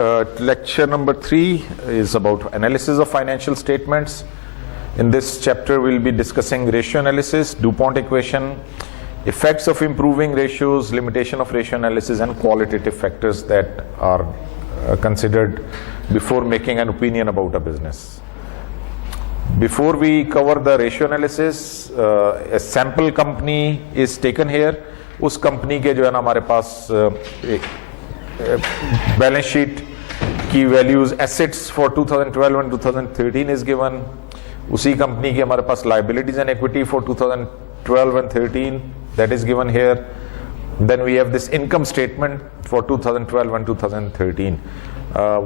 Lecture number 3 is about analysis of financial statements. In this chapter, we'll be discussing ratio analysis, DuPont equation, effects of improving ratios, limitation of ratio analysis, and qualitative factors that are considered before making an opinion about a business. Before we cover the ratio analysis, a sample company is taken here. उस company के जो है ना हमारे पास balance sheet की values assets for 2012 and 2013 is given. उसी company की हमारे पास liabilities and equity for 2012 and 13 that is given here. Then we have this income statement for 2012 and 2013.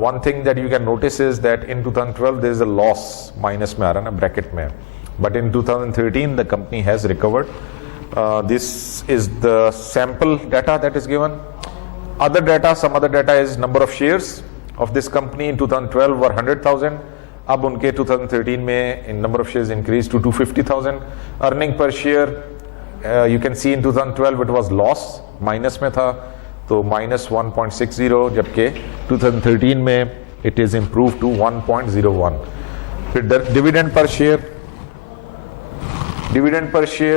One thing that you can notice is that in 2012 there is a loss, minus में आ रहा है ना bracket में, but in 2013 the company has recovered. This is the sample data that is given. Other data, some other data is number of shares of this company in 2012 were 100,000. अब उनके 2013 में in number of shares increased to 250,000. Earning per share, you can see in 2012 it was loss, minus में था, तो minus 1.60, जबकि 2013 में it is improved to 1.01. फिर dividend per share,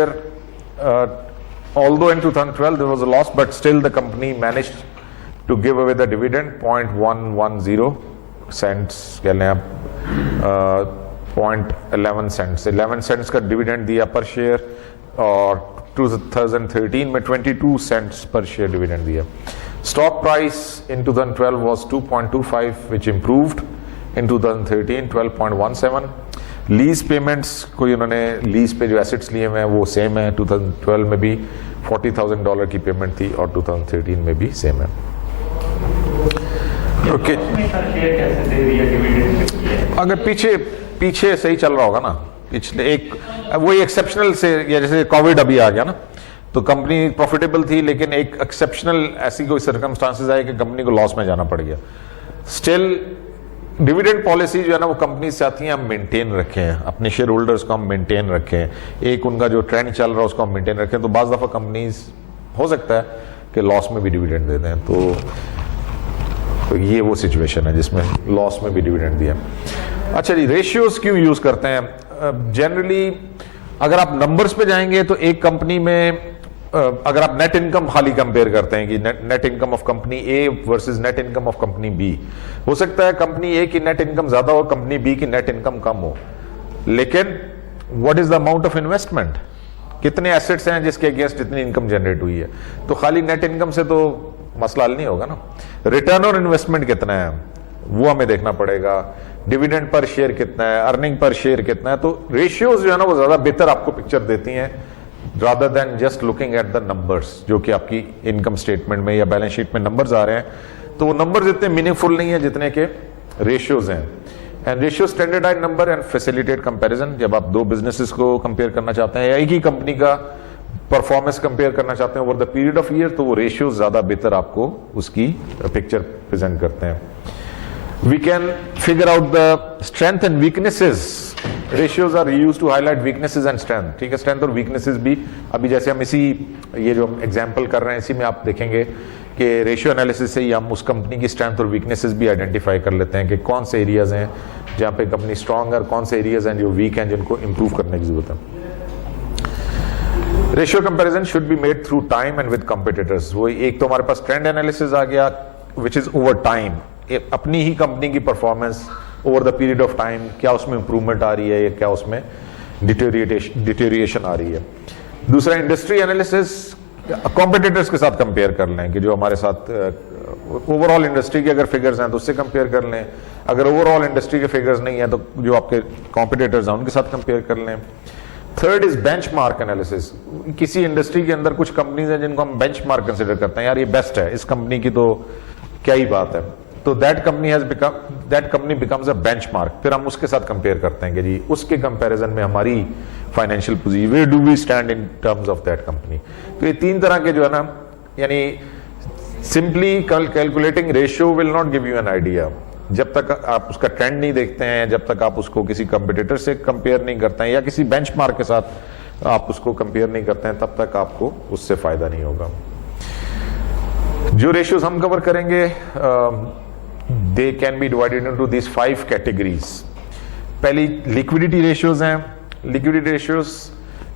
although in 2012 there was a loss, but still the company managed to give away the dividend 0.110 cents, कह लें आप 0.11 cents, 11 cents का dividend दिया per share, और 2013 में 22 cents per share dividend दिया. Stock price in 2012 was 2.25, which improved in 2013 12.17. Lease payments कोई उन्होंने लीज पे जो एसेट्स लिए हुए हैं वो सेम है. 2012 में भी $40,000 की पेमेंट थी और 2013 में भी सेम है. ओके, अगर पीछे सही चल रहा होगा ना, पिछले एक वही एक्सेप्शनल से, या जैसे कोविड अभी आ गया ना, तो कंपनी प्रॉफिटेबल थी लेकिन एक एक्सेप्शनल ऐसी कोई सर्कमस्टांसेस आए कि कंपनी को लॉस में जाना पड़ गया. स्टिल डिविडेंड पॉलिसी जो है ना वो कंपनी चाहती हैं हम मेंटेन रखें, अपने शेयर होल्डर्स को हम मेंटेन रखें, एक उनका जो ट्रेंड चल रहा है उसको हम मेंटेन रखें. तो बाज़ दफ़ा कंपनीज हो सकता है कि लॉस में भी डिविडेंड दे दें, तो ये वो सिचुएशन है जिसमें लॉस में भी डिविडेंड दिया. अच्छा जी, रेशियोज क्यों यूज़ करते हैं? जनरली अगर आप नंबर्स पे जाएंगे तो एक कंपनी में अगर आप नेट इनकम खाली कंपेयर करते हैं कि net income of company A versus net income of company B, हो सकता है कंपनी ए की नेट इनकम ज्यादा हो, कंपनी बी की नेट इनकम कम हो, लेकिन what is the amount of investment, कितने एसेट्स हैं जिसके अगेंस्ट इतनी इनकम जनरेट हुई है. तो खाली नेट इनकम से तो मसला हल नहीं होगा ना. रिटर्न ऑन इन्वेस्टमेंट कितना है वो हमें देखना पड़ेगा, डिविडेंड पर शेयर कितना है, अर्निंग पर शेयर कितना है. तो रेशियोज जो है ना वो ज्यादा बेहतर आपको पिक्चर देती हैं rather than just looking at the numbers, जो कि आपकी इनकम स्टेटमेंट में या बैलेंस शीट में नंबर्स आ रहे हैं, तो वो नंबर्स इतने मीनिंगफुल नहीं है जितने के रेशियोज हैं. And ratio standardised number and facilitate comparison. जब आप दो बिजनेसेस को कंपेयर करना चाहते हैं या एक ही कंपनी का परफॉर्मेंस कंपेयर करना चाहते हैं over the period of year, तो वो रेशियोज ज्यादा बेहतर आपको उसकी पिक्चर प्रेजेंट करते हैं. We can figure out the strength and weaknesses. Ratios are used to highlight weaknesses and strength. ठीक है, strength और weaknesses भी अभी जैसे हम इसी ये जो एग्जाम्पल कर रहे हैं इसी में आप देखेंगे कि रेशियो एनालिसिस से ही हम उस कंपनी की स्ट्रेंथ और वीकनेसेस भी आइडेंटिफाई कर लेते हैं कि कौन से एरियाज हैं जहाँ पे कंपनी स्ट्रांग है और कौन से एरियाज हैं जो वीक हैं जिनको इम्प्रूव करने की जरूरत है. Ratio comparison should be made through time and with competitors. वो एक तो हमारे पास ट्रेंड एनालिसिस आ गया विच इज ओवर टाइम, अपनी ही कंपनी की performance over the period of time, क्या उसमें इंप्रूवमेंट आ रही है या क्या उसमें डिटेरिएशन आ रही है. दूसरा इंडस्ट्री एनालिसिस, कॉम्पिटिटर्स के साथ कंपेयर कर लें कि जो हमारे साथ ओवरऑल इंडस्ट्री के अगर फिगर्स हैं तो उससे कंपेयर कर लें, अगर ओवरऑल इंडस्ट्री के फिगर्स नहीं है तो जो आपके कॉम्पिटिटर्स हैं उनके साथ कंपेयर कर लें. Third is benchmark analysis. किसी इंडस्ट्री के अंदर कुछ कंपनीज हैं जिनको हम बेंचमार्क कंसिडर करते हैं, यार ये बेस्ट है, इस कंपनी की तो क्या ही बात है, तो that company becomes a benchmark. फिर हम उसके साथ कंपेयर करते हैं कि जी उसके कंपैरिजन में हमारी financial position, where do we stand in terms of that company. तो ये तीन तरह के जो है ना, यानी simply calculating ratio will not give you an idea. जब तक आप उसका ट्रेंड नहीं देखते हैं, जब तक आप उसको किसी कंपटीटर से कंपेयर नहीं करते हैं या किसी बेंचमार्क के साथ आप उसको कंपेयर नहीं करते हैं, तब तक आपको उससे फायदा नहीं होगा. जो रेशियोज हम कवर करेंगे, they can be divided into this 5 categories. पहली लिक्विडिटी रेशियोज हैं। Liquidity ratios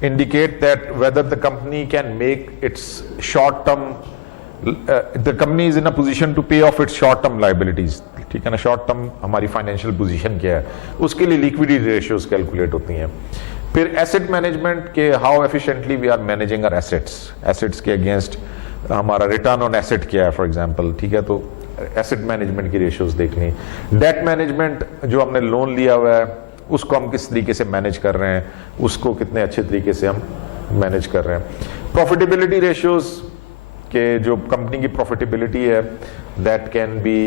indicate that whether the company can make its short term, the company is in a position to pay off its short term liabilities. ठीक है ना, short term हमारी financial position क्या है, उसके लिए liquidity ratios calculate होती हैं। फिर एसेट मैनेजमेंट के how efficiently we are managing our assets, assets के अगेंस्ट हमारा रिटर्न ऑन एसेट क्या है फॉर एग्जांपल। ठीक है, तो एसेट मैनेजमेंट की रेशियोज देखनी। डेट मैनेजमेंट, जो हमने लोन लिया हुआ है उसको हम किस तरीके से मैनेज कर रहे हैं, उसको कितने अच्छे तरीके से हम मैनेज कर रहे हैं। प्रॉफिटेबिलिटी रेशियोज के जो कंपनी की प्रॉफिटेबिलिटी है that can be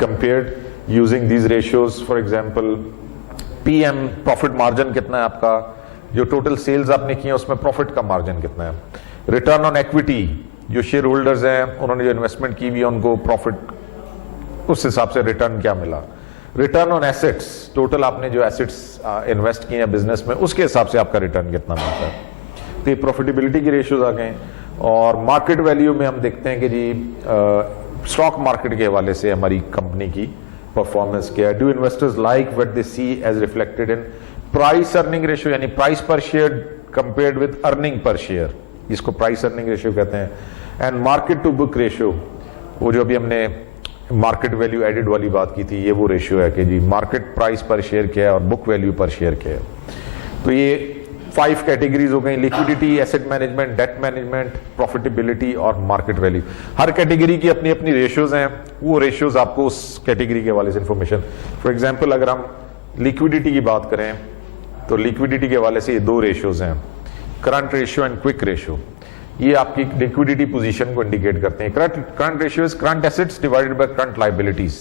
compared using these ratios. For example PM, profit margin कितना है आपका, जो टोटल सेल्स आपने की है उसमें प्रॉफिट का मार्जिन कितना है। रिटर्न ऑन इक्विटी, जो शेयर होल्डर्स हैं उन्होंने जो इन्वेस्टमेंट की हुई है उनको प्रॉफिट उस हिसाब से रिटर्न क्या मिला। रिटर्न ऑन एसेट्स, टोटल आपने जो एसेट्स इन्वेस्ट किए हैं बिजनेस में उसके हिसाब से आपका रिटर्न कितना मिलता है। तो ये प्रॉफिटेबिलिटी की रेशियोज आ गए। और मार्केट वैल्यू में हम देखते हैं कि जी स्टॉक मार्केट के हवाले से हमारी कंपनी की परफॉर्मेंस क्या है। Do investors like what they see as reflected in price earning ratio, यानी प्राइस पर शेयर कंपेयर्ड विद अर्निंग पर शेयर, जिसको प्राइस अर्निंग रेशियो कहते हैं। And market to book ratio, वो जो अभी हमने मार्केट वैल्यू एडेड वाली बात की थी, ये वो रेशियो है कि जी मार्केट प्राइस पर शेयर क्या है और बुक वैल्यू पर शेयर क्या है। तो ये 5 कैटेगरीज हो गई, liquidity, asset management, debt management, profitability और मार्केट वैल्यू। हर कैटेगरी की अपनी अपनी रेशियोज हैं, वो रेशियोज आपको उस कैटेगरी के हवाले से इंफॉर्मेशन। फॉर एग्जांपल अगर हम लिक्विडिटी की बात करें तो लिक्विडिटी के हवाले से ये 2 रेशियोज हैं, current ratio and quick ratio. ये आपकी लिक्विडिटी पोजीशन को इंडिकेट करते हैं। Current ratio is current assets divided by current liabilities.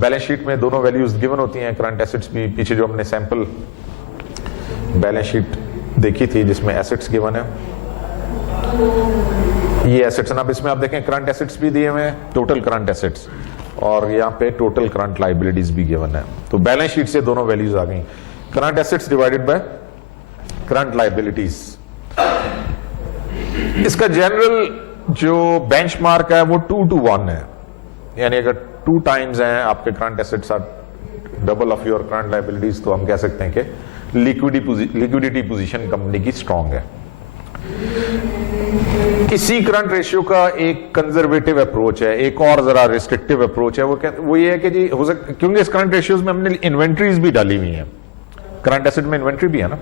Balance sheet में दोनों वैल्यूज गिवन होती हैं, करंट एसेट्स भी, पीछे जो हमने सैंपल बैलेंस शीट देखी थी जिसमें एसेट्स गिवन है, ये एसेट्स। अब इसमें आप देखें करंट एसेट्स भी दिए हुए हैं, टोटल करंट एसेट्स, और यहाँ पे टोटल करंट लायबिलिटीज भी गिवन है। तो बैलेंस शीट से दोनों वैल्यूज आ गई, current assets divided by current liabilities. इसका जनरल जो बेंचमार्क है वो 2 to 1 है, यानी अगर 2 टाइम्स हैं आपके current assets are double of your current liabilities, तो हम कह सकते हैं कि लिक्विडिटी पोजीशन कंपनी की स्ट्रांग है। इसी करंट रेशियो का एक कंजर्वेटिव अप्रोच है, एक और जरा रिस्ट्रिक्टिव अप्रोच है, वो ये है कि जी हो सकता, क्योंकि इस करंट रेशियोज में हमने इन्वेंट्रीज भी डाली हुई है, करंट एसेट में इन्वेंट्री भी है ना,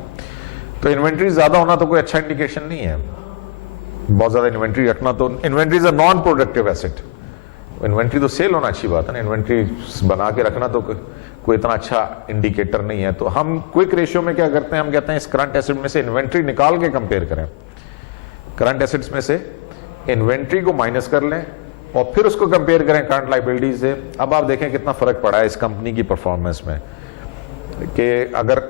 तो इन्वेंट्री ज्यादा होना तो कोई अच्छा इंडिकेशन नहीं है। बहुत ज्यादा इन्वेंट्री रखना, तो inventory is a non productive asset. Inventory तो सेल होना अच्छी बात है ना, इन्वेंट्री बना के रखना तो कोई इतना अच्छा इंडिकेटर नहीं है। तो हम क्विक रेशियो में क्या करते हैं, हम कहते हैं इस करंट एसेट में से इन्वेंट्री निकाल के कंपेयर करें, करंट एसेट्स में से इन्वेंट्री को माइनस कर लें और फिर उसको कंपेयर करें करंट लायबिलिटी से। अब आप देखें कितना फर्क पड़ा है इस कंपनी की परफॉर्मेंस में, कि अगर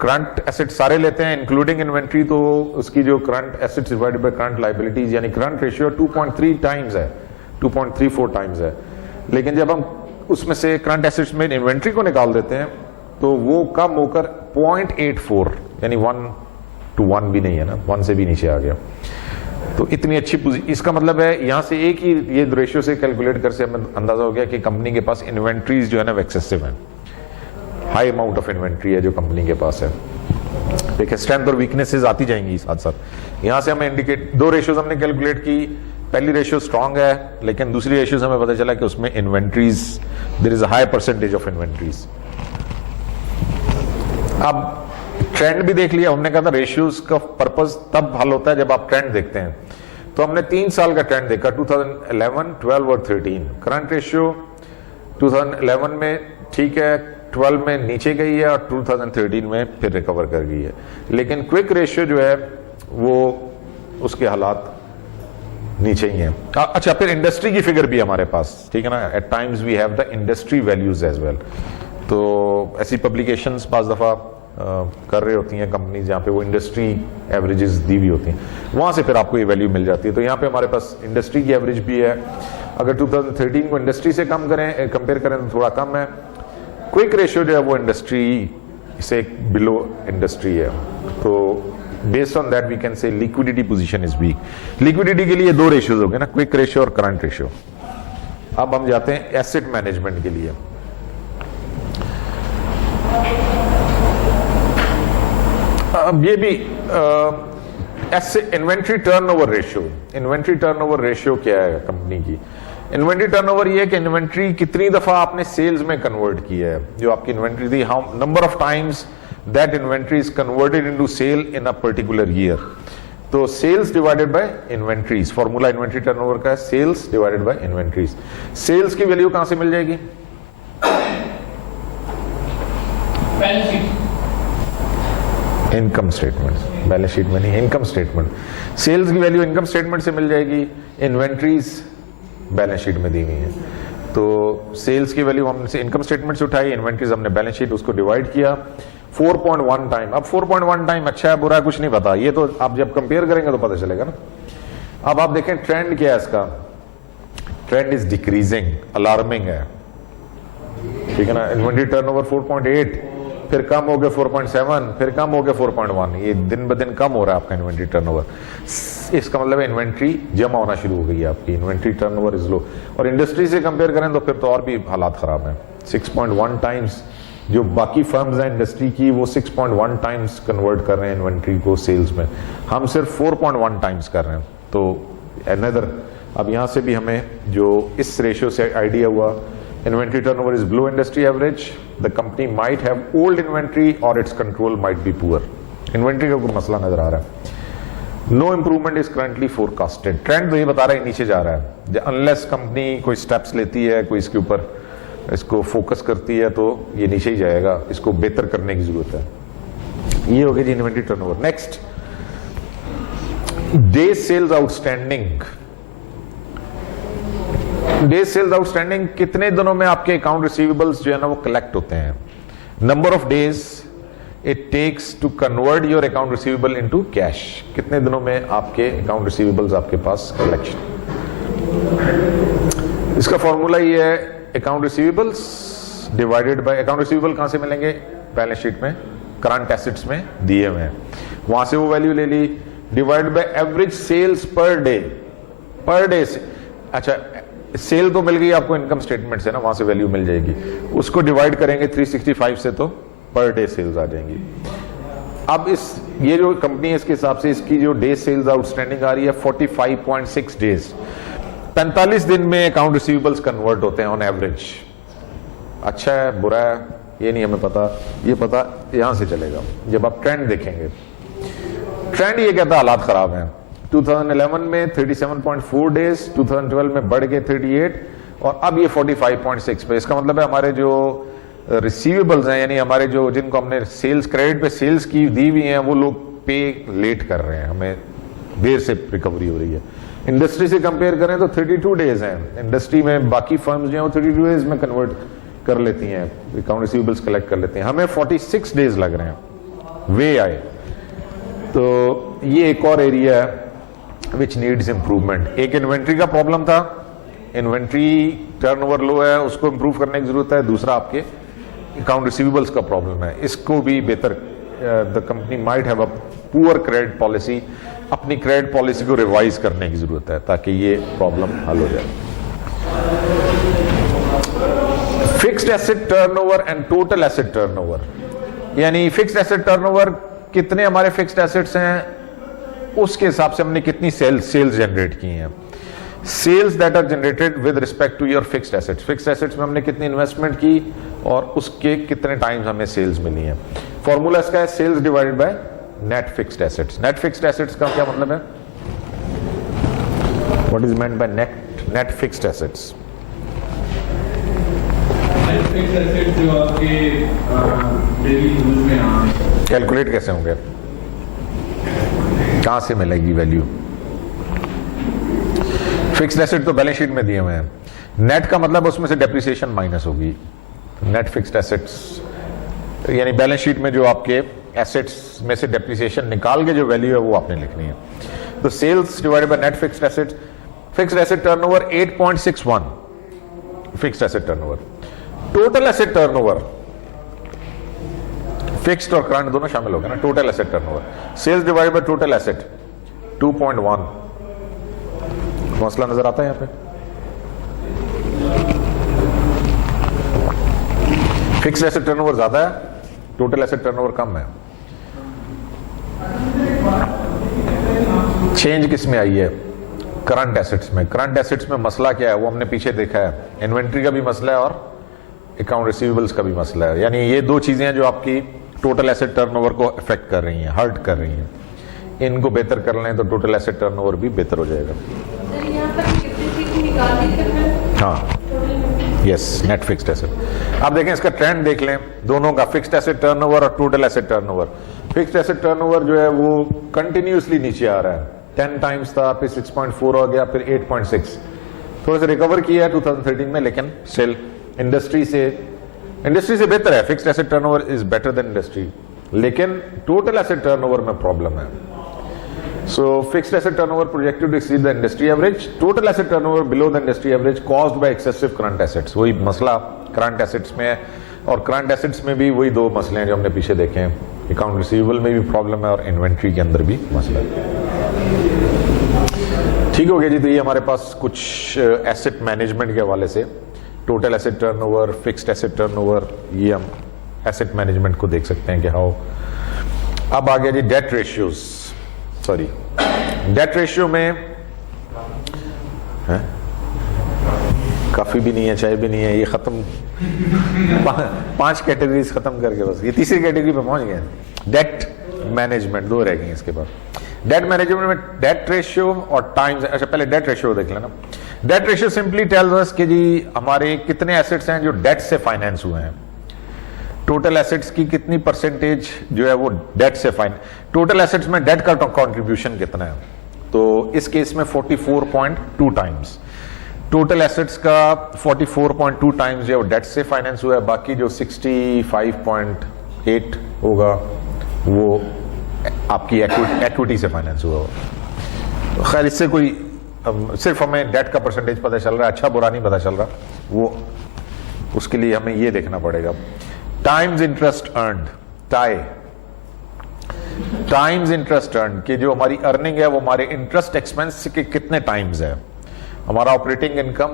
करंट एसेट सारे लेते हैं इंक्लूडिंग इन्वेंट्री, तो उसकी जो current assets divided by current liabilities यानी करंट रेशियो 2.3 टाइम्स है, 2.34 टाइम्स है। लेकिन जब हम उसमें से करंट एसेट्स में इन्वेंट्री को निकाल देते हैं तो वो कम होकर 0.84, यानी 1 to 1 भी नहीं है ना, 1 से भी नीचे आ गया। तो इतनी अच्छी पोजीशन, इसका मतलब है यहां से एक ही ये रेशियो से कैलकुलेट कर से हमें अंदाजा हो गया कि कंपनी के पास इन्वेंट्रीज जो है ना वो एक्सेसिव है, हाई अमाउंट ऑफ इन्वेंट्री है जो कंपनी के पास है। देखिए स्ट्रेंथ और वीकनेसेस आती जाएंगी साथ साथ। यहां से हमें इंडिकेट 2 रेशियोज हमने कैलकुलेट की, पहली रेशियो स्ट्रांग है, लेकिन दूसरी रेशियो से हमें पता चला कि उसमें inventories, there is a high percentage of inventories. अब ट्रेंड भी देख लिया, हमने कहा था रेशियोज का पर्पस तब हल होता है जब आप ट्रेंड देखते हैं। तो हमने 3 साल का ट्रेंड देखा, 2011, 12 और 13। करंट रेशियो 2011 में ठीक है, 12 में नीचे गई है और 2013 में फिर रिकवर कर गई है। लेकिन क्विक रेशियो जो है वो उसके हालात नीचे ही हैं। अच्छा, फिर इंडस्ट्री की फिगर भी हमारे पास, ठीक है ना, at times we have the industry values as well. तो ऐसी पब्लिकेशंस पांच दफा कर रही होती हैं कंपनी जहां पे वो इंडस्ट्री एवरेजेस दी हुई होती हैं, वहां से फिर आपको ये वैल्यू मिल जाती है। तो यहाँ पे हमारे पास इंडस्ट्री की एवरेज भी है। अगर 2013 को इंडस्ट्री से कम करें, कंपेयर करें तो थोड़ा कम है। क्विक रेशियो जो है वो इंडस्ट्री से बिलो इंडस्ट्री है। तो based on that we can say liquidity position is weak. Liquidity के लिए 2 रेशियोज हो गए ना, क्विक रेशियो और करंट रेशियो। अब हम जाते हैं एसेट मैनेजमेंट के लिए। अब ये भी inventory turnover ratio. Inventory turnover ratio क्या है कंपनी की? इन्वेंट्री टर्नओवर ये है कि इन्वेंट्री कितनी दफा आपने सेल्स में कन्वर्ट किया है। जो आपकी इन्वेंट्री थी, how number of times that inventory is converted into sale in a particular year. तो sales divided by inventories, formula inventory turnover का है sales divided by inventories. Sales की वैल्यू कहां से मिल जाएगी? Balance sheet, income statement, balance sheet में नहीं, इनकम स्टेटमेंट। सेल्स की वैल्यू इनकम स्टेटमेंट से मिल जाएगी, इन्वेंट्रीज बैलेंस शीट में दी हुई है। तो सेल्स की वैल्यू हमने इनकम स्टेटमेंट से उठाई, इन्वेंट्रीज हमने बैलेंस शीट उसको डिवाइड किया 4.1 टाइम। अब 4.1 टाइम अच्छा है बुरा है कुछ नहीं पता, ये तो आप जब कंपेयर करेंगे तो पता चलेगा ना। अब आप देखें ट्रेंड क्या है इसका, ट्रेंड इज डिक्रीजिंग, अलार्मिंग है, ठीक है ना। इन्वेंट्री टर्नओवर 4.8, फिर कम हो गया 4.7, फिर कम हो गया 4.1, ये दिन ब दिन कम हो रहा है आपका इन्वेंट्री टर्नओवर। इसका मतलब है इन्वेंट्री जमा होना शुरू हो गई है आपकी, इन्वेंट्री टर्नओवर इज लो। और इंडस्ट्री से कंपेयर करें तो फिर तो और भी हालात खराब हैं। 6.1 टाइम्स, जो बाकी फर्म्स हैं इंडस्ट्री की वो 6.1 टाइम्स कन्वर्ट कर रहे हैं इन्वेंट्री को सेल्स में, हम सिर्फ 4.1 टाइम्स कर रहे हैं। तो अनदर, अब यहां से भी हमें जो इस रेशियो से आइडिया हुआ, inventory turnover is below industry average, the company might have old inventory or its control might be poor। inventory का कोई मसला नजर आ रहा है। no improvement is currently forecasted, trend तो ये बता रहा है नीचे जा रहा है। अनलेस कंपनी कोई स्टेप्स लेती है, कोई इसके ऊपर इसको फोकस करती है तो ये नीचे ही जाएगा, इसको बेहतर करने की जरूरत है। ये हो गया जी inventory turnover. Next, day sales outstanding. Day sales outstanding, कितने दिनों में आपके अकाउंट रिसीवेबल्स जो है ना वो कलेक्ट होते हैं। Number of days it takes to convert your account receivable into cash, कितने दिनों में आपके अकाउंट रिसीवेबल्स आपके पास कलेक्शन। इसका फॉर्मूला ये है, account receivables divided by, account receivable कहां से मिलेंगे? बैलेंस शीट में, करंट एसेट्स में दिए हुए हैं, वहां से वो वैल्यू ले ली, divide by average sales per day. Per day से, अच्छा सेल तो मिल गई आपको इनकम स्टेटमेंट से ना, वहां से वैल्यू मिल जाएगी, उसको डिवाइड करेंगे 365 से तो पर डे सेल्स आ जाएंगी। अब इस ये जो कंपनी है इसके हिसाब से इसकी जो डे सेल्स आउटस्टैंडिंग आ रही है 45.6 डेज, 45 दिन में अकाउंट रिसीवेबल्स कन्वर्ट होते हैं ऑन एवरेज। अच्छा है बुरा है ये नहीं हमें पता, ये पता यहां से चलेगा जब आप ट्रेंड देखेंगे। ट्रेंड ये कहता है हालात खराब हैं। 2011 में 37.4 डेज, 2012 में बढ़ गए 38 और अब ये 45.6 पे। इसका मतलब है हमारे जो रिसीवेबल्स हैं, यानी हमारे जो जिनको हमने सेल्स क्रेडिट पे सेल्स की दी हुई हैं, वो लोग पे लेट कर रहे हैं, हमें देर से रिकवरी हो रही है। इंडस्ट्री से कंपेयर करें तो 32 डेज हैं इंडस्ट्री में, बाकी फर्म्स जो हैं वो 32 डेज में कन्वर्ट कर लेती हैं, अकाउंट रिसीवेबल्स कलेक्ट कर लेते हैं, हमें 46 डेज लग रहे हैं, वे आए। तो ये एक और एरिया है विच नीड्स इंप्रूवमेंट। एक इन्वेंट्री का प्रॉब्लम था, इन्वेंट्री टर्नओवर लो है, उसको इंप्रूव करने की जरूरत है। दूसरा आपके अकाउंट रिसीवेबल्स का प्रॉब्लम है, इसको भी बेहतर, the company might have a poor credit policy, अपनी क्रेडिट पॉलिसी को रिवाइज करने की जरूरत है ताकि ये प्रॉब्लम हल हो जाए। Fixed asset turnover and total asset turnover, यानी फिक्स्ड एसेट टर्नओवर, कितने हमारे फिक्स्ड एसेट्स हैं उसके हिसाब से हमने कितनी सेल्स जनरेट की हैं। Sales that are generated with respect to your fixed assets, fixed assets में हमने कितनी इन्वेस्टमेंट की और उसके कितने टाइम्स हमें सेल्स मिली हैं। फॉर्मूला इसका है sales divided by net fixed assets. Net fixed assets का क्या मतलब है? What is meant by net fixed assets? Net fixed assets जो आपके डेली यूज में आए, कैलकुलेट कैसे होंगे, कहां से मिलेगी वैल्यू? फिक्स्ड एसेट तो बैलेंस शीट में दिए हुए हैं, नेट का मतलब उसमें से डेप्रिसिएशन माइनस होगी। नेट फिक्स्ड एसेट्स यानी बैलेंस शीट में जो आपके एसेट्स में से डेप्रिसिएशन निकाल के जो वैल्यू है वो आपने लिखनी है। तो sales divided by net fixed assets, fixed asset turnover 8.61 fixed asset turnover. Total asset turnover, fixed और करंट दोनों शामिल हो गए ना, total asset turnover, sales divided by total asset 2.1। मसला नजर आता है यहाँ पे? फिक्स्ड एसेट टर्नओवर ज्यादा है, टोटल एसेट टर्नओवर कम है। चेंज किस में आई है? करंट एसेट्स में। करंट एसेट्स में मसला क्या है वो हमने पीछे देखा है, इन्वेंट्री का भी मसला है और अकाउंट रिसीवेबल्स का भी मसला है। यानी ये दो चीजें हैं जो आपकी टोटल एसेट टर्नओवर को अफेक्ट कर रही हैं, हर्ट कर रही हैं। इनको बेहतर कर लें तो टोटल एसेट टर्नओवर भी बेहतर हो जाएगा। हाँ, यस, नेट फिक्स्ड एसेट। आप देखें इसका ट्रेंड देख लें दोनों का, फिक्स्ड एसेट टर्नओवर और total asset turnover. Fixed asset turnover जो है वो कंटिन्यूअसली नीचे आ रहा है, 10 टाइम्स था, फिर 6.4 हो गया, फिर 8.6, थोड़ा सा रिकवर किया है 2013 में, लेकिन स्टिल इंडस्ट्री से बेहतर है। Fixed asset turnover is better than industry, लेकिन टोटल एसेट टर्नओवर में प्रॉब्लम है। So fixed asset turnover projected to exceed the industry average, total asset turnover below the industry average caused by excessive current assets। वही मसला current assets में है, और current assets में भी वही दो मसले हैं जो हमने पीछे देखे हैं, अकाउंट रिसीवेबल में भी प्रॉब्लम है और इन्वेंट्री के अंदर भी मसला है। ठीक हो गया जी। तो ये हमारे पास कुछ एसेट मैनेजमेंट के हवाले से total asset turnover, fixed asset turnover, ये हम एसेट मैनेजमेंट को देख सकते हैं कि हाउ। अब आ गया जी debt ratios, sorry debt ratio में है? काफी भी नहीं है, चाय भी नहीं है, ये खत्म 5 कैटेगरीज खत्म करके बस ये तीसरी कैटेगरी पे पहुंच गए। डेट मैनेजमेंट 2 रह गई इसके बाद। डेट मैनेजमेंट में डेट रेशियो और टाइम्स। अच्छा, पहले डेट रेशियो देख लेना। Debt ratio simply tells us कि जी हमारे कितने एसेट्स हैं जो डेट से फाइनेंस हुए हैं, टोटल एसेट्स की कितनी परसेंटेज जो है वो डेट से टोटल एसेट्स में डेट का कंट्रीब्यूशन कितना है। तो इस केस में 44.2 टाइम्स टोटल एसेट्स का 44.2 टाइम्स जो डेट से फाइनेंस हुआ है, बाकी जो 65.8 होगा वो आपकी इक्विटी से फाइनेंस हुआ होगा। तो खैर इससे कोई सिर्फ हमें डेट का परसेंटेज पता चल रहा है, अच्छा बुरा नहीं पता चल रहा, वो उसके लिए हमें ये देखना पड़ेगा। Times interest earned, times interest earned कि जो हमारी अर्निंग है वो हमारे इंटरेस्ट एक्सपेंस के कितने टाइम्स है। हमारा operating income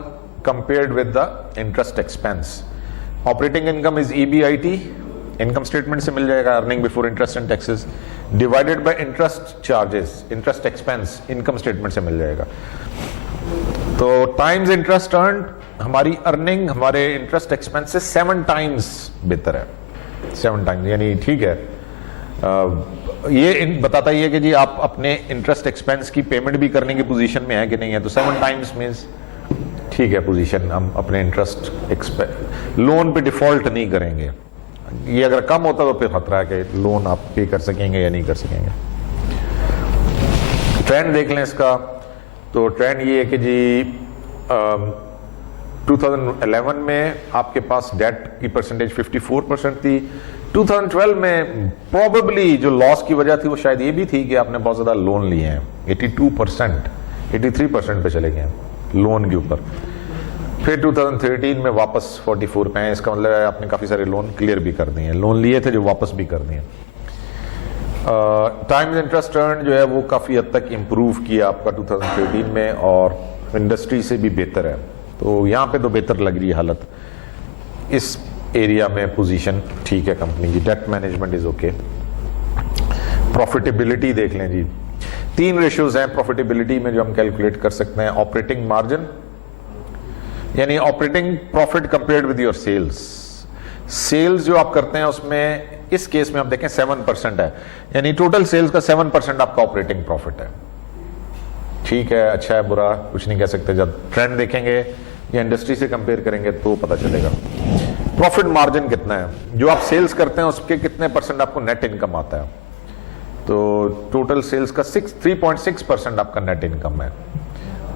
compared with the interest expense. Operating income is EBIT, income statement से मिल जाएगा, earning before interest and taxes, divided by interest charges, interest expense income statement से मिल जाएगा। तो टाइम्स इंटरेस्ट अर्न्ड, हमारी अर्निंग हमारे interest expense से 7 times बेहतर है, 7 टाइम्स। यानी ठीक है, ये बताता ही है कि जी आप अपने इंटरेस्ट एक्सपेंस की पेमेंट भी करने की पोजीशन में है कि नहीं है। तो 7 टाइम्स मींस ठीक है पोजीशन, हम अपने इंटरेस्ट लोन पे डिफॉल्ट नहीं करेंगे। ये अगर कम होता तो फिर खतरा है कि लोन आप पे कर सकेंगे या नहीं कर सकेंगे। ट्रेंड देख लें इसका। तो ट्रेंड ये है कि जी 2011 में आपके पास डेट की परसेंटेज 54% थी। 2012 में प्रोबेबली जो लॉस की वजह थी वो शायद ये भी थी कि आपने बहुत ज्यादा लोन लिए हैं, 82%, 83% पे चले गए हैं लोन के ऊपर। फिर 2013 में वापस 44 पे हैं, इसका मतलब है आपने काफी सारे लोन क्लियर भी कर दिए हैं, लोन लिए थे जो वापस भी कर दिए। टाइम्स इंटरेस्ट अर्न जो है वो काफी हद तक इंप्रूव किया आपका 2013 में और इंडस्ट्री से भी बेहतर है। तो यहाँ पे तो बेहतर लग रही है हालत, इस एरिया में पोजीशन ठीक है कंपनी की। Debt management is okay. Profitability देख लें जी, 3 रेशियोज हैं प्रॉफिटेबिलिटी में जो हम कैलकुलेट कर सकते हैं। ऑपरेटिंग मार्जिन यानी operating profit compared with your sales. Sales जो आप करते हैं उसमें इस केस में आप देखें 7% है, यानी टोटल सेल्स का 7% आपका ऑपरेटिंग प्रॉफिट है। ठीक है, अच्छा है बुरा कुछ नहीं कह सकते, जब ट्रेंड देखेंगे या इंडस्ट्री से कंपेयर करेंगे तो पता चलेगा। प्रॉफिट मार्जिन कितना है, जो आप सेल्स करते हैं उसके कितने परसेंट आपको नेट इनकम आता है। तो टोटल सेल्स का 3.6% आपका नेट इनकम है,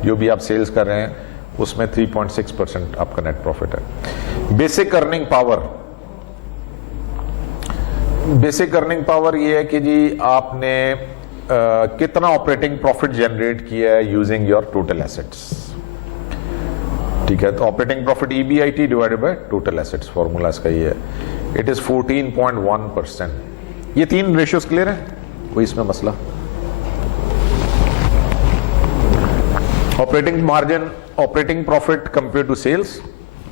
जो भी आप सेल्स कर रहे हैं उसमें 3.6% आपका नेट प्रॉफिट है। Basic earning power, basic earning power ये है कि जी आपने कितना ऑपरेटिंग प्रॉफिट जनरेट किया है यूजिंग योर टोटल एसेट्स। ठीक है, तो operating profit EBIT divided by total assets, formula इसका ये है। It is 14.1%। ये 3 रेशियोज क्लियर है, कोई इसमें मसला। Operating margin, operating profit compare to sales,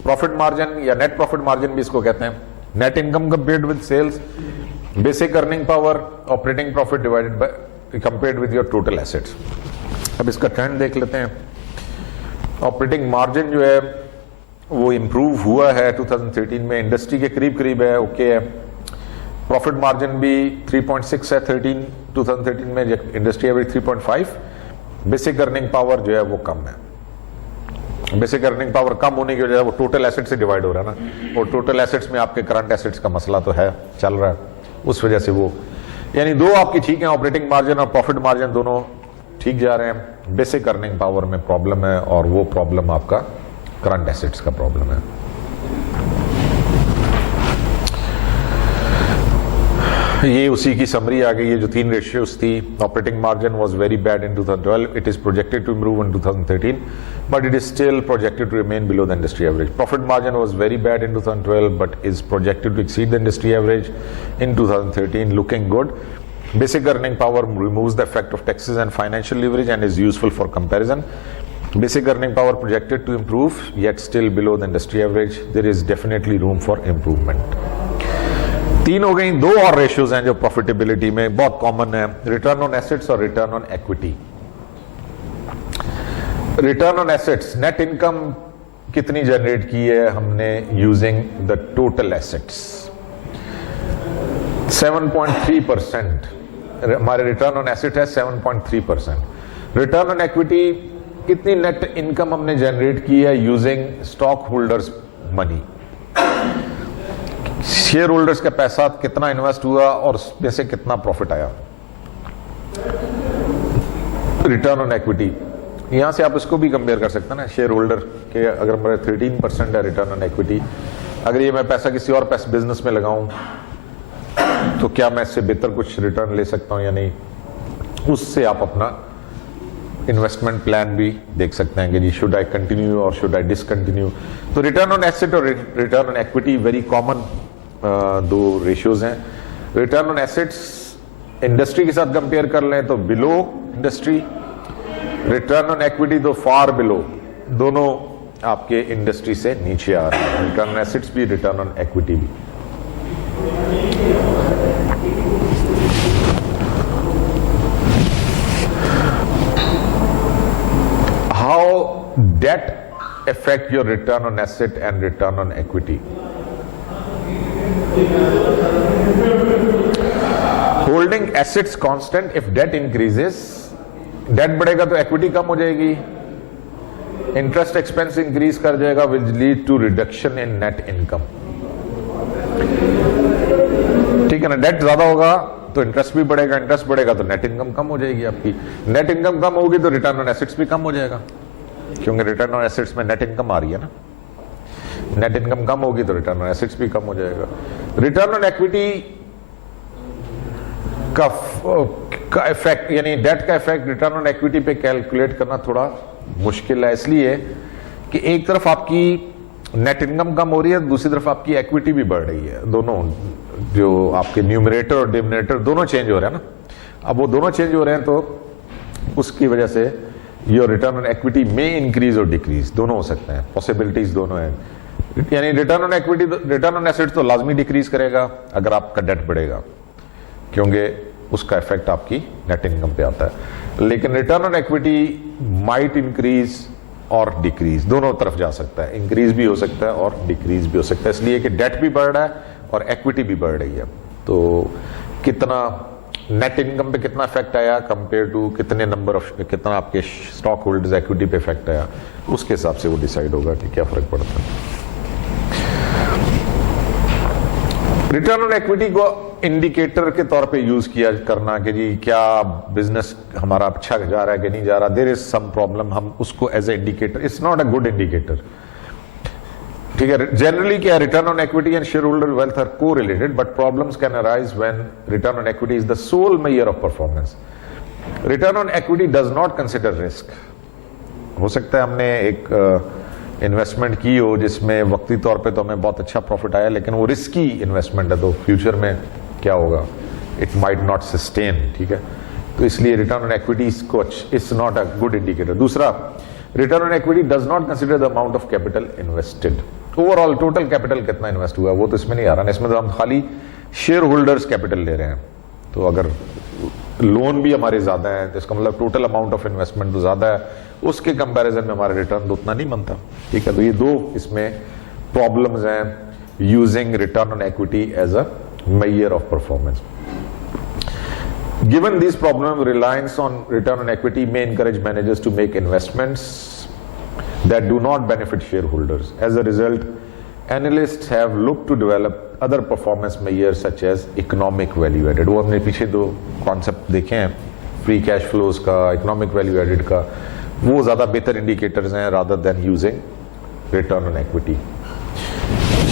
profit margin या नेट प्रॉफिट मार्जिन भी इसको कहते हैं, net income compared with sales, basic earning power, operating profit divided by compared with your total assets. अब इसका ट्रेंड देख लेते हैं। ऑपरेटिंग मार्जिन जो है वो इम्प्रूव हुआ है 2013 में, इंडस्ट्री के करीब करीब है, ओके है। प्रॉफिट मार्जिन भी 3.6 है 2013 में, industry average 3.5। Basic earning power जो है वो कम है। बेसिक अर्निंग पावर कम होने की वजह वो टोटल एसेट से डिवाइड हो रहा है ना, और टोटल एसेट्स में आपके करंट एसेट्स का मसला तो है, चल रहा है, उस वजह से वो, यानी दो आपकी ठीक है, ऑपरेटिंग मार्जिन और प्रॉफिट मार्जिन दोनों ठीक जा रहे हैं। बेसिक अर्निंग पावर में प्रॉब्लम है, और वो प्रॉब्लम आपका करंट एसेट्स का प्रॉब्लम है। ये उसी की समरी आ गई है जो तीन रेशियोज थी। Operating margin was very bad in 2012, it is projected to improve in 2013, but it is still projected to remain below the industry average. Profit margin was very bad in 2012, but is projected to exceed the industry average in 2013, looking good. Basic earning power removes the effect of taxes and financial leverage and is useful for comparison. Basic earning power projected to improve, yet still below the industry average. There is definitely room for improvement. तीन हो गई, दो और ratios हैं जो profitability में बहुत common है, रिटर्न ऑन एसेट्स और return on equity. Return on assets, net income कितनी जनरेट की है हमने यूजिंग द टोटल एसेट्स, 7.3% हमारे रिटर्न ऑन एसेट है 7.3%। रिटर्न ऑन एक्विटी, कितनी नेट इनकम हमने जनरेट की है using stock holders money, share holders का पैसा कितना इन्वेस्ट हुआ और उसमें से कितना प्रॉफिट आया। रिटर्न ऑन एक्विटी, यहां से आप इसको भी कंपेयर कर सकते हैं ना, शेयर होल्डर के अगर मेरे 13% है रिटर्न ऑन एक्विटी, अगर ये मैं पैसा किसी और पैसे बिजनेस में लगाऊं तो क्या मैं इससे बेहतर कुछ रिटर्न ले सकता हूं या नहीं, उससे आप अपना इन्वेस्टमेंट प्लान भी देख सकते हैं कि जी शुड आई कंटिन्यू और शुड आई डिसकंटिन्यू। तो रिटर्न ऑन एसेट और return on equity very common दो रेशियोज हैं। रिटर्न ऑन एसेट्स इंडस्ट्री के साथ कंपेयर कर लें तो below industry, return on equity तो फार बिलो, दोनों आपके इंडस्ट्री से नीचे आ रहे हैं, रिटर्न ऑन एसेट्स भी रिटर्न ऑन एक्विटी भी। How debt affect your return on asset and return on equity? Holding assets constant, if debt increases, debt बढ़ेगा तो equity कम हो जाएगी, interest expense increase कर जाएगा, will lead to reduction in net income. ठीक है ना, डेट ज्यादा होगा तो इंटरेस्ट भी बढ़ेगा, इंटरेस्ट बढ़ेगा तो नेट इनकम कम हो जाएगी आपकी, नेट इनकम कम होगी तो रिटर्न ऑन एसेट्स भी कम हो जाएगा, क्योंकि रिटर्न ऑन एसेट्स में नेट इनकम आ रही है ना, नेट इनकम कम होगी तो रिटर्न ऑन एसेट्स भी कम हो जाएगा। रिटर्न ऑन एक्विटी का इफेक्ट, यानी डेट का इफेक्ट रिटर्न ऑन एक्विटी पे कैलकुलेट करना थोड़ा मुश्किल है, इसलिए कि एक तरफ आपकी नेट इनकम कम हो रही है, दूसरी तरफ आपकी एक्विटी भी बढ़ रही है, दोनों जो आपके न्यूमरेटर और डिनोमिनेटर दोनों चेंज हो रहे हैं ना। अब वो दोनों चेंज हो रहे हैं तो उसकी वजह से योर रिटर्न ऑन एक्विटी में इंक्रीज और डिक्रीज दोनों हो सकते हैं, पॉसिबिलिटीज दोनों हैं। यानी return on equity, return on assets तो लाजमी डिक्रीज करेगा अगर आपका डेट बढ़ेगा, क्योंकि उसका इफेक्ट आपकी नेट इनकम पे आता है, लेकिन return on equity might increase और डिक्रीज, दोनों तरफ जा सकता है, इंक्रीज भी हो सकता है और डिक्रीज भी हो सकता है, इसलिए कि डेट भी बढ़ रहा है और एक्विटी भी बढ़ रही है। तो कितना नेट इनकम पे कितना इफेक्ट आया कंपेयर टू कितने नंबर ऑफ, कितना आपके स्टॉक होल्डर्स एक्विटी पे इफेक्ट आया, उसके हिसाब से वो डिसाइड होगा कि क्या फर्क पड़ता है। रिटर्न ऑन एक्विटी को इंडिकेटर के तौर पे यूज किया करना कि जी क्या बिजनेस हमारा अच्छा जा रहा है कि नहीं जा रहा, देयर इज सम प्रॉब्लम, हम उसको as a indicator, it's not a good indicator. ठीक है, जनरली क्या, return on equity and shareholder wealth are को related, but problems can arise when return on equity is the sole measure of performance. Return on equity does not consider risk. हो सकता है हमने एक investment की हो जिसमें वक्ती तौर पे तो हमें बहुत अच्छा प्रॉफिट आया, लेकिन वो रिस्की इन्वेस्टमेंट है, तो फ्यूचर में क्या होगा, इट माइट नॉट सस्टेन। ठीक है, तो इसलिए रिटर्न ऑन एक्विटी को it's not a good indicator. दूसरा, return on equity does not consider the amount of capital invested. Overall total capital कितना इन्वेस्ट हुआ वो तो इसमें नहीं आ रहा, इसमें तो हम खाली शेयर होल्डर्स कैपिटल ले रहे हैं। तो अगर लोन भी हमारे ज्यादा है तो इसका मतलब टोटल अमाउंट ऑफ इन्वेस्टमेंट तो ज्यादा है, उसके कंपैरिजन में हमारा रिटर्न तो उतना नहीं बनता। ठीक है, तो ये दो इसमें प्रॉब्लम्स हैं using return on equity as a measure of performance. Given these problems, reliance on return on equity may encourage managers to make investments that do not benefit shareholders. As a result, analysts have looked to develop other performance measures such as economic value added. वो हमने पीछे दो concept देखे हैं, free cash flows का, economic value added का, वो ज्यादा बेहतर इंडिकेटर्स हैं rather than using return on equity.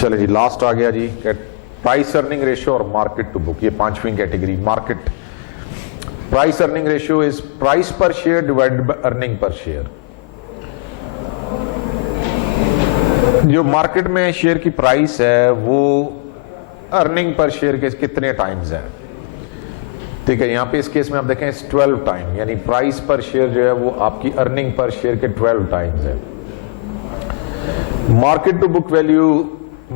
चले जी, लास्ट आ गया जी, प्राइस अर्निंग रेशियो और मार्केट टू बुक, ये पांचवी category. Market price earning ratio is price पर शेयर डिवाइडेड बाय अर्निंग पर शेयर। जो मार्केट में शेयर की प्राइस है वो अर्निंग पर शेयर के कितने टाइम्स है। ठीक है, यहां पे इस केस में आप देखें 12 टाइम, यानी प्राइस पर शेयर जो है वो आपकी अर्निंग पर शेयर के 12 टाइम्स है। Market to book value,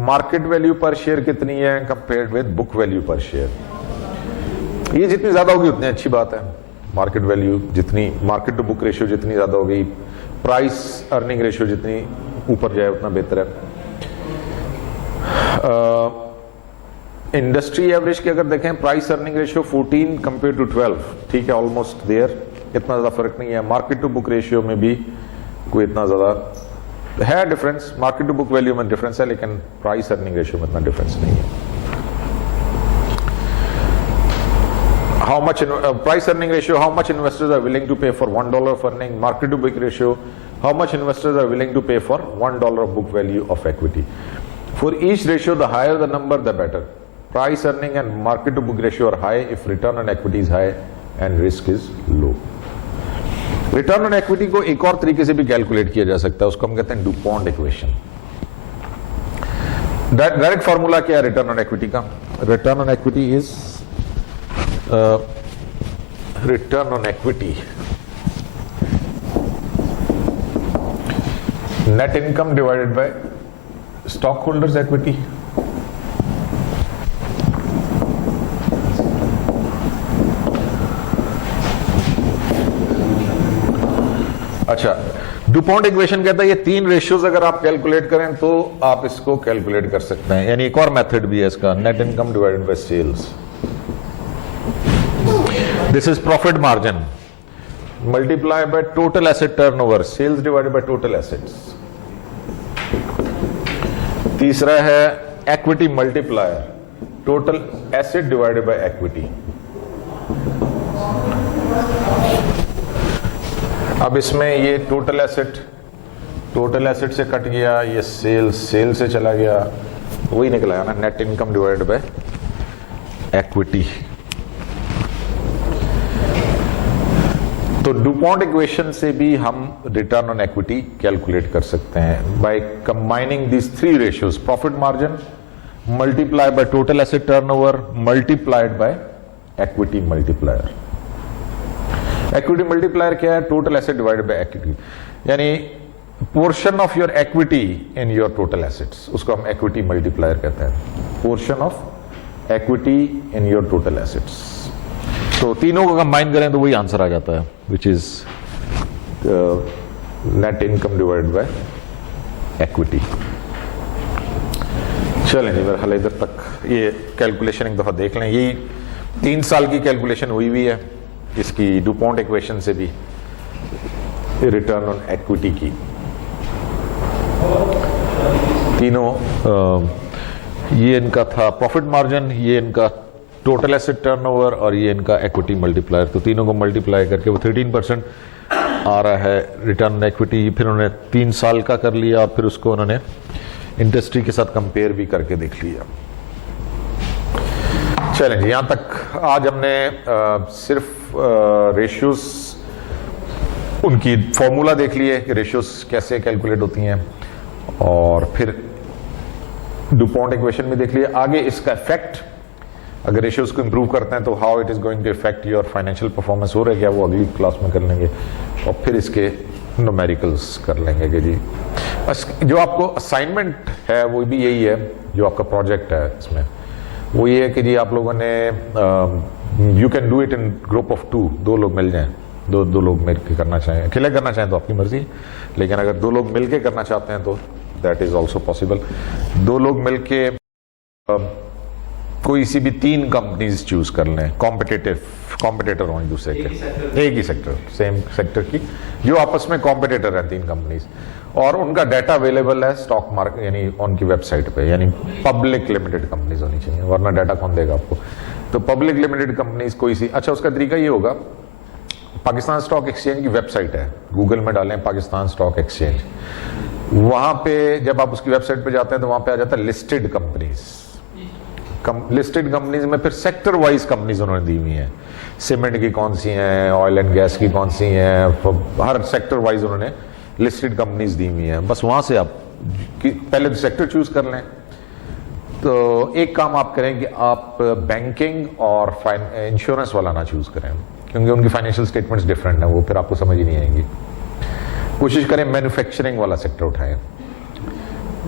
market value पर शेयर कितनी है कंपेयर्ड विद बुक वैल्यू पर शेयर। ये जितनी ज्यादा होगी उतनी अच्छी बात है। मार्केट वैल्यू जितनी, मार्केट टू बुक रेशियो जितनी ज्यादा हो गई, प्राइस अर्निंग रेशियो जितनी ऊपर जाए उतना बेहतर है। इंडस्ट्री एवरेज की अगर देखें, price earning ratio 14 compare to 12, ठीक है, ऑलमोस्ट देयर, इतना ज्यादा फर्क नहीं है। मार्केट टू बुक रेशियो में भी कोई इतना ज्यादा है difference, market to book value में डिफरेंस है, लेकिन प्राइस अर्निंग रेशियो में इतना डिफरेंस नहीं है। How much price earning ratio, how much investors are willing to pay for $1 of earning. Market to book ratio, how much investors are willing to pay for $1 of book value of equity. For each ratio, the higher the number, the better. Price earning and market to book ratio are high if return on equity is high and risk is low. Return on equity को एक और तरीके से भी calculate किया जा सकता है, उसको हम कहते हैं डुपॉन्ट इक्वेशन। डायरेक्ट फॉर्मूला क्या है रिटर्न ऑन इक्विटी का? Return on equity is return on equity, net income divided by stockholders equity. अच्छा, डुपॉन्ट इक्वेशन कहता है ये तीन रेशियोज अगर आप कैलकुलेट करें तो आप इसको कैलकुलेट कर सकते हैं। यानी एक और मेथड भी है इसका, net income divided by sales. This is profit margin multiplied by total asset turnover, sales divided by total assets. तीसरा है equity multiplier, total asset divided by equity. अब इसमें ये total asset से कट गया, ये सेल से चला गया, वही निकला है ना, net income divided by equity. तो डुपॉन्ट इक्वेशन से भी हम रिटर्न ऑन इक्विटी कैलकुलेट कर सकते हैं by combining this three ratios, profit margin multiply by total asset turnover multiplied by equity multiplier. Equity multiplier क्या है? Total asset divided by equity, यानी portion of your equity in your total assets, उसको हम equity multiplier कहते हैं। Portion of equity in your total assets, तो तीनों को कंबाइन करें तो वही आंसर आ जाता है, which is net income divided by equity. चलें जी, मेरा हाल इधर तक ये कैलकुलेशन एक दफा देख लें। यही 3 साल की कैलकुलेशन हुई है इसकी डुपॉन्ट इक्वेशन से भी, रिटर्न ऑन इक्विटी की। तीनों ये इनका था प्रॉफिट मार्जिन, ये इनका टोटल एसेट टर्नओवर और ये इनका इक्विटी मल्टीप्लायर। तो तीनों को मल्टीप्लाई करके वो 13% आ रहा है रिटर्न ऑन इक्विटी। फिर उन्होंने 3 साल का कर लिया और फिर उसको उन्होंने इंडस्ट्री के साथ कंपेयर भी करके देख लिया। चलें जी, यहां तक आज हमने सिर्फ रेशियोज, उनकी फॉर्मूला देख लिए कि रेशियोज कैसे कैलकुलेट होती हैं, और फिर डुपॉन्ट इक्वेशन में देख लिया। आगे इसका इफेक्ट, अगर रेशियोज को इंप्रूव करते हैं तो how it is going to affect your financial performance हो रहा है क्या, वो अगली क्लास में कर लेंगे। और फिर इसके न्यूमेरिकल्स कर लेंगे कि जी जो आपको असाइनमेंट है वो भी यही है, जो आपका प्रोजेक्ट है इसमें वो ये है कि जी आप लोगों ने you can do it in group of 2, 2 लोग मिल जाएं, दो लोग मिल के करना चाहें, अकेले करना चाहें तो आपकी मर्जी, लेकिन अगर 2 लोग मिल के करना चाहते हैं तो दैट इज ऑल्सो पॉसिबल। 2 लोग मिल के कोई सी भी 3 कंपनीज चूज कर लें, कॉम्पिटिटर हो एक दूसरे के, एक ही सेक्टर, सेम सेक्टर की, जो आपस में कॉम्पिटिटर हैं 3 कंपनीज, और उनका डाटा अवेलेबल है स्टॉक मार्केट यानी उनकी वेबसाइट पे, यानी पब्लिक लिमिटेड कंपनीज होनी चाहिए, वरना डाटा कौन देगा आपको। तो पब्लिक लिमिटेड कंपनीज कोई सी, अच्छा उसका तरीका ये होगा, पाकिस्तान स्टॉक एक्सचेंज की वेबसाइट है, गूगल में डालें पाकिस्तान स्टॉक एक्सचेंज, वहां पे जब आप उसकी वेबसाइट पे जाते हैं तो वहां पे आ जाता है लिस्टेड कंपनीज। लिस्टेड कंपनीज में फिर सेक्टर वाइज कंपनीज उन्होंने दी हुई हैं, सीमेंट की कौन सी हैं, ऑयल एंड गैस की कौन सी हैं, हर सेक्टर वाइज उन्होंने लिस्टेड कंपनीज दी हुई हैं। बस वहां से आप पहले तो सेक्टर चूज कर लें। तो एक काम आप करें कि आप बैंकिंग और इंश्योरेंस वाला ना चूज करें, क्योंकि उनकी फाइनेंशियल स्टेटमेंट्स डिफरेंट है, वो फिर आपको समझ ही नहीं आएंगी। कोशिश करें मैन्युफैक्चरिंग वाला सेक्टर उठाएं,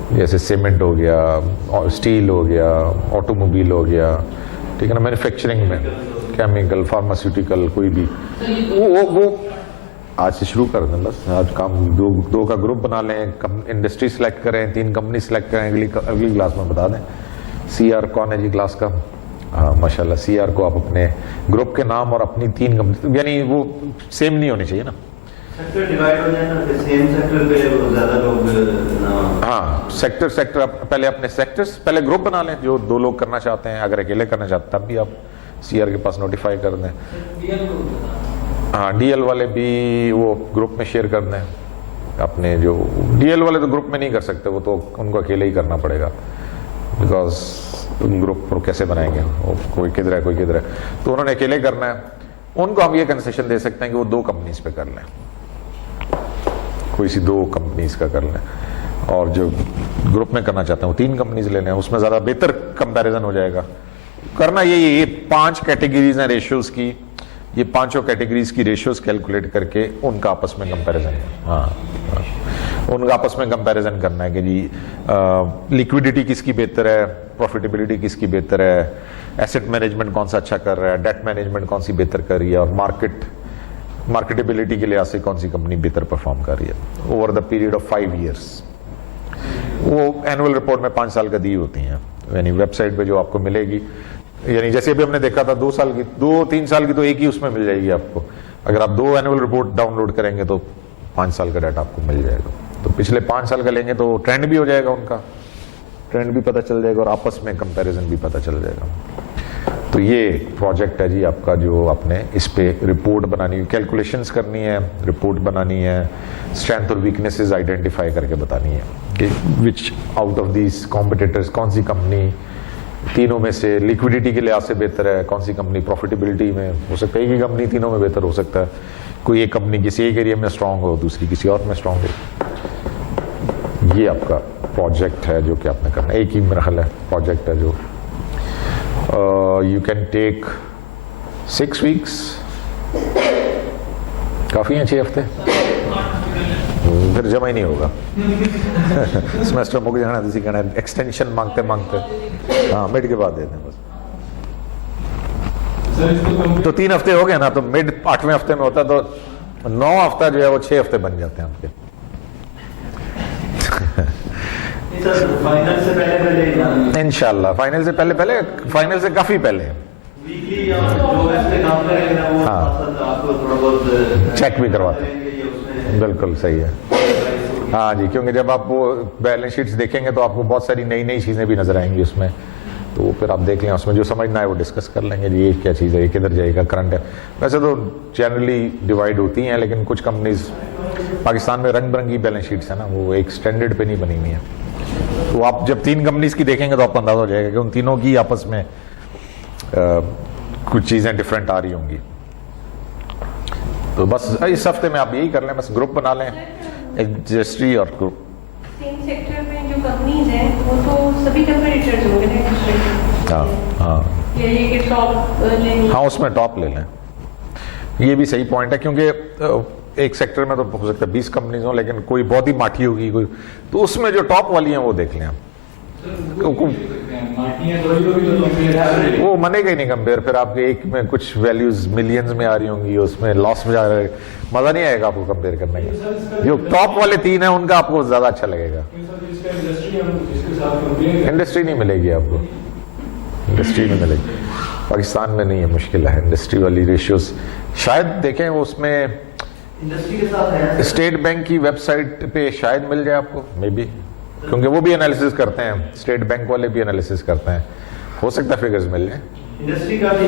जैसे सीमेंट हो गया, और स्टील हो गया, ऑटोमोबाइल हो गया, ठीक है ना, मैन्युफैक्चरिंग में केमिकल, फार्मास्यूटिकल, कोई भी वो आज से शुरू कर दें। बस आज काम दो का ग्रुप बना लें, इंडस्ट्री सेलेक्ट करें, 3 कंपनी सेलेक्ट करें, अगली क्लास में बता दें। CR कौन है जी क्लास का? हाँ माशाल्लाह, CR को आप अपने ग्रुप के नाम और अपनी 3 कंपनी, यानी वो सेम नहीं होनी चाहिए ना, सेक्टर डिवाइड हो जाए ना, फिर सेम सेक्टर पे ज्यादा लोग हाँ सेक्टर पहले अपने सेक्टर्स पहले ग्रुप बना लें, जो 2 लोग करना चाहते हैं, अगर अकेले करना चाहते हैं तब भी आप CR के पास नोटिफाई कर दें। हाँ DL वाले भी वो ग्रुप में शेयर कर दें अपने, जो DL वाले तो ग्रुप में नहीं कर सकते, वो तो उनको अकेले ही करना पड़ेगा, बिकॉज उन ग्रुप को कैसे बनाएंगे, वो कोई किधर है कोई किधर है, तो उन्होंने अकेले करना है। उनको हम ये कंसेशन दे सकते हैं कि वो 2 कंपनीज पे कर लें, कोई सी 2 कंपनीज का कर लें, और जो ग्रुप में करना चाहते हैं वो 3 कंपनीज ले लें, उसमें ज़्यादा बेहतर कंपैरिजन हो जाएगा। करना ये 5 कैटेगरीज हैं रेशियोज की, ये 5 कैटेगरीज की रेशियोज कैलकुलेट करके उनका आपस में कंपैरिजन, उनका आपस में कंपैरिजन करना है कि जी लिक्विडिटी किसकी बेहतर है, प्रॉफिटेबिलिटी किसकी बेहतर है, एसेट मैनेजमेंट कौन सा अच्छा कर रहा है, डेट मैनेजमेंट कौन सी बेहतर कर रही है, और मार्केटेबिलिटी के लिहाज से कौन सी कंपनी बेहतर परफॉर्म कर रही है over the period of 5 years. वो एनुअल रिपोर्ट में 5 साल का दी होती हैं, यानी वेबसाइट पे जो आपको मिलेगी, यानी जैसे अभी हमने देखा था 2 साल की, 2-3 साल की तो एक ही उसमें मिल जाएगी आपको। अगर आप 2 एनुअल रिपोर्ट डाउनलोड करेंगे तो 5 साल का डाटा आपको मिल जाएगा। तो पिछले 5 साल का लेंगे तो ट्रेंड भी हो जाएगा, उनका ट्रेंड भी पता चल जाएगा और आपस में कंपैरिजन भी पता चल जाएगा। तो ये प्रोजेक्ट है जी आपका, जो आपने इस पे रिपोर्ट बनानी है, कैलकुलेशंस करनी है, रिपोर्ट बनानी है, स्ट्रेंथ और वीकनेसेस आइडेंटिफाई करके बतानी है कि विच आउट ऑफ दीज कॉम्पिटिटर्स कौन सी कंपनी तीनों में से लिक्विडिटी के लिहाज से बेहतर है, कौन सी कंपनी प्रॉफिटेबिलिटी में, हो सकता है एक ही कंपनी तीनों में बेहतर हो सकता है, कोई एक कंपनी किसी एक एरिया में स्ट्रांग हो, दूसरी किसी और में स्ट्रांग हो। ये आपका प्रोजेक्ट है जो कि आपने करना है, एक ही मेरा ख्याल है प्रोजेक्ट है जो यू कैन टेक 6 वीक्स, काफ़ी हैं 6 हफ्ते, फिर जमा ही नहीं होगा सेमेस्टर मुक जाना, किसी कहना एक्सटेंशन मांगते मांगते, हाँ मिड के बाद दे दें बस। तो 3 हफ्ते हो गए ना, तो मिड 8वें हफ्ते में होता तो 9 हफ्ता जो है वो 6 हफ्ते बन जाते हैं आपके। फाइनल से पहले इंशाल्लाह फाइनल से पहले, फाइनल से काफी पहले वीकली जो ऐसे काम करेंगे ना वो आपको थोड़ा बहुत चेक भी करवाते हैं। बिल्कुल सही है, हाँ जी, क्योंकि जब आप वो बैलेंस शीट्स देखेंगे तो आपको बहुत सारी नई नई चीज़ें भी नजर आएंगी उसमें, तो फिर आप देख लें, उसमें जो समझना है वो डिस्कस कर लेंगे जी, ये क्या चीज़ है, ये किधर जाएगा, करंट है। वैसे तो जनरली डिवाइड होती हैं, लेकिन कुछ कंपनीज पाकिस्तान में रंग बिरंगी बैलेंस शीट्स है ना, वो एक स्टैंडर्ड पे नहीं बनी हुई है। तो आप जब 3 कंपनीज की देखेंगे तो आपको अंदाजा हो जाएगा कि उन तीनों की आपस में कुछ चीज़ें डिफरेंट आ रही होंगी। तो बस इस हफ्ते में आप यही कर लें, बस ग्रुप बना लें, एक रजिस्ट्री और ग्रुप। सेम सेक्टर में जो कंपनीज हैं वो तो सभी कंपटीटर्स होंगे ना एक-दूसरे के। हाँ ये कि टॉप लेनी, हाँ उसमें टॉप ले लें, ये भी सही पॉइंट है, क्योंकि एक सेक्टर में तो हो सकता है 20 कंपनीज हो, लेकिन कोई बहुत ही माठी होगी कोई, तो उसमें जो टॉप वाली हैं वो देख लें आप। वो मनेगा ही नहीं कंपेयर, फिर आपके एक में कुछ वैल्यूज मिलियंस में आ रही होंगी, उसमें लॉस में जा रहा है, मजा नहीं आएगा आपको कंपेयर करने का। जो टॉप वाले 3 हैं उनका आपको ज्यादा अच्छा लगेगा। इंडस्ट्री नहीं मिलेगी आपको, इंडस्ट्री नहीं मिलेगी पाकिस्तान में, नहीं है, मुश्किल है इंडस्ट्री वाली रेशियोज। शायद देखें वो उसमें इंडस्ट्री के साथ है स्टेट बैंक की वेबसाइट पे शायद मिल जाए आपको, मे बी, क्योंकि वो भी एनालिसिस करते हैं, स्टेट बैंक वाले भी एनालिसिस करते हैं, हो सकता है फिगर्स मिल जाए। इंडस्ट्री का भी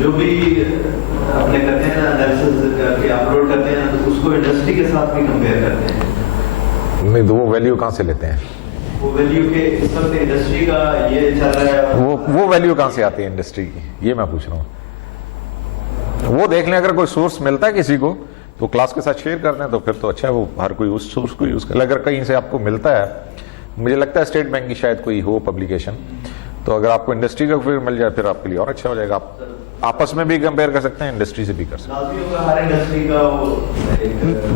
जो भी अपने करते हैं ना, एनालिसिस करके अपलोड करते हैं, तो उसको इंडस्ट्री के साथ भी कंपेयर करते हैं। नहीं तो वो वैल्यू कहाँ से लेते हैं? वो वैल्यू के इस वक्त इंडस्ट्री का ये चल रहा है, वो वैल्यू कहाँ से आती है इंडस्ट्री की, ये मैं पूछ रहा हूँ। वो देख लें, अगर कोई सोर्स मिलता है किसी को तो क्लास के साथ शेयर कर दें, तो फिर तो अच्छा है, वो हर कोई उस सोर्स को यूज कर। अगर कहीं से आपको मिलता है, मुझे लगता है स्टेट बैंक की शायद कोई हो पब्लिकेशन, तो अगर आपको इंडस्ट्री का फिर मिल जाए फिर आपके लिए और अच्छा हो जाएगा। आप आपस में भी कंपेयर कर सकते हैं, इंडस्ट्री से भी कर सकते लाजमी होगा हर इंडस्ट्री का वो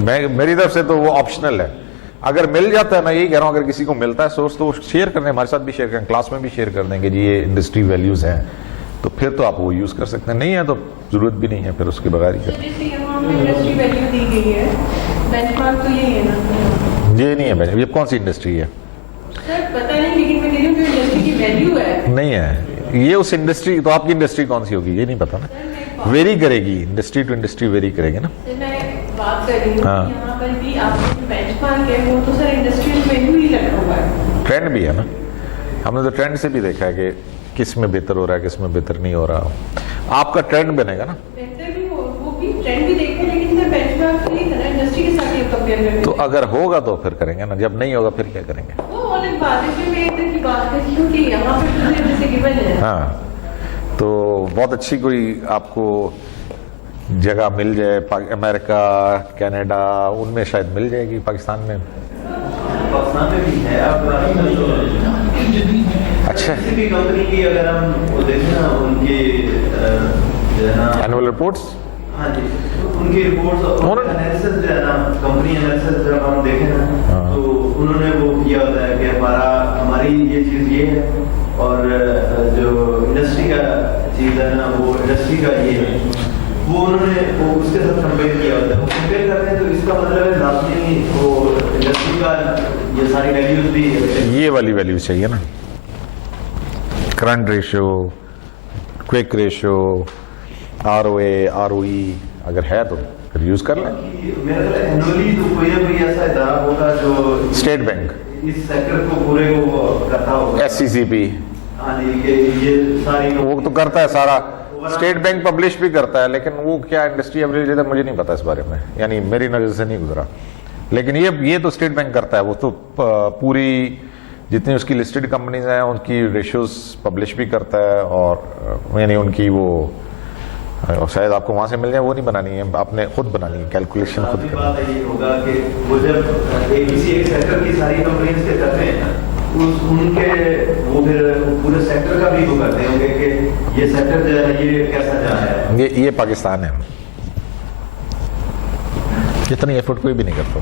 हैं। मेरी तरफ से तो वो ऑप्शनल है, अगर मिल जाता है, मैं यही कह रहा हूँ, अगर किसी को मिलता है सोर्स तो शेयर कर दें, हमारे साथ भी शेयर करें, क्लास में भी शेयर कर देंगे जी ये इंडस्ट्री वैल्यूज हैं, तो फिर तो आप वो यूज कर सकते हैं। नहीं है तो जरूरत भी नहीं है, फिर उसके बगैर ही तो करें। जैसे यहाँ पे इंडस्ट्री वैल्यू दी गई है, बेंचमार्क तो यही है ना? ये नहीं है भाई, ये कौन सी इंडस्ट्री है? सर पता नहीं, लेकिन मैं कह रही हूँ जो इंडस्ट्री की वैल्यू है। नहीं है ये उस इंडस्ट्री, तो आपकी इंडस्ट्री कौन सी होगी ये नहीं पता ना, वेरी करेगी, इंडस्ट्री टू इंडस्ट्री वेरी करेगी ना। सर मैं बात कर रही हूँ, हाँ। यहाँ पर भी आपका जो बेंचमार्क है वो तो सर इंडस्ट्रियल वैल्यू ही रखा हुआ है। ट्रेंड भी है ना, हमने तो ट्रेंड से भी देखा है कि किस में बेहतर हो रहा है, किस में बेहतर नहीं हो रहा। आपका ट्रेंड बनेगा ना, बेहतर भी वो भी ट्रेंड भी देखा है, लेकिन सर बेंचमार्क तो ये था ना, इंडस्ट्री के साथ ये कंपेयर करते तो हैं। अगर होगा तो फिर करेंगे ना, जब नहीं होगा फिर क्या करेंगे? वो अलग बात है, फिर मैं इधर की बात कर रही हूँ कि यहाँ पर तो जैसे गिवन है। हाँ, तो बहुत अच्छी कोई आपको जगह मिल जाए, अमेरिका, कनाडा, उनमें शायद मिल जाएगी, पाकिस्तान में पाकिस्तान में भी है। आप अच्छा किसी भी कंपनी की अगर हम वो देखें ना, उनकी जो है ना एनुअल रिपोर्ट्स, हाँ जी, उनकी रिपोर्ट्स और एनालिसिस जो है ना, कंपनी एनालिसिस जब हम देखें ना, हाँ। तो उन्होंने वो किया होता है कि हमारी ये चीज़ ये है, और जो इंडस्ट्री का चीज़ है ना, वो इंडस्ट्री का ये है, वो उन्होंने वो उसके साथ कंपेयर किया होता है। वो कंपेयर करते हैं तो इसका मतलब है लाजमी वो इंडस्ट्री का ये सारी वैल्यूज भी ये वाली वैल्यू चाहिए ना, current ratio, quick ratio, ROA, ROE अगर है तो फिर यूज कर लें। मेरा ख्याल है एनुअली तो कोई ना कोई ऐसा इदारा होगा जो स्टेट बैंक, इस सेक्टर को पूरे को करता होगा। SCCP हाँ जी, कि ये सारी वो तो करता है सारा, स्टेट बैंक पब्लिश भी करता है, लेकिन वो क्या इंडस्ट्री एवरेज है मुझे नहीं पता इस बारे में, यानी मेरी नजर से नहीं गुजरा। लेकिन ये तो स्टेट बैंक करता है, वो तो पूरी जितनी उसकी लिस्टेड कंपनीज हैं उनकी रेशियोज पब्लिश भी करता है, और यानी उनकी वो शायद आपको वहां से मिल जाए, वो नहीं बनानी है, आपने खुद बनानी है, कैलकुलेशन खुद करनी है। बात ये होगा कि वो जब किसी एक सेक्टर की सारी कंपनीज के करते हैं उनके वो फिर पूरे सेक्टर का भी वो करते होंगे कि ये सेक्टर जो है ये कैसा जा रहा है। ये पाकिस्तान है, इतनी एफर्ट कोई भी नहीं करता।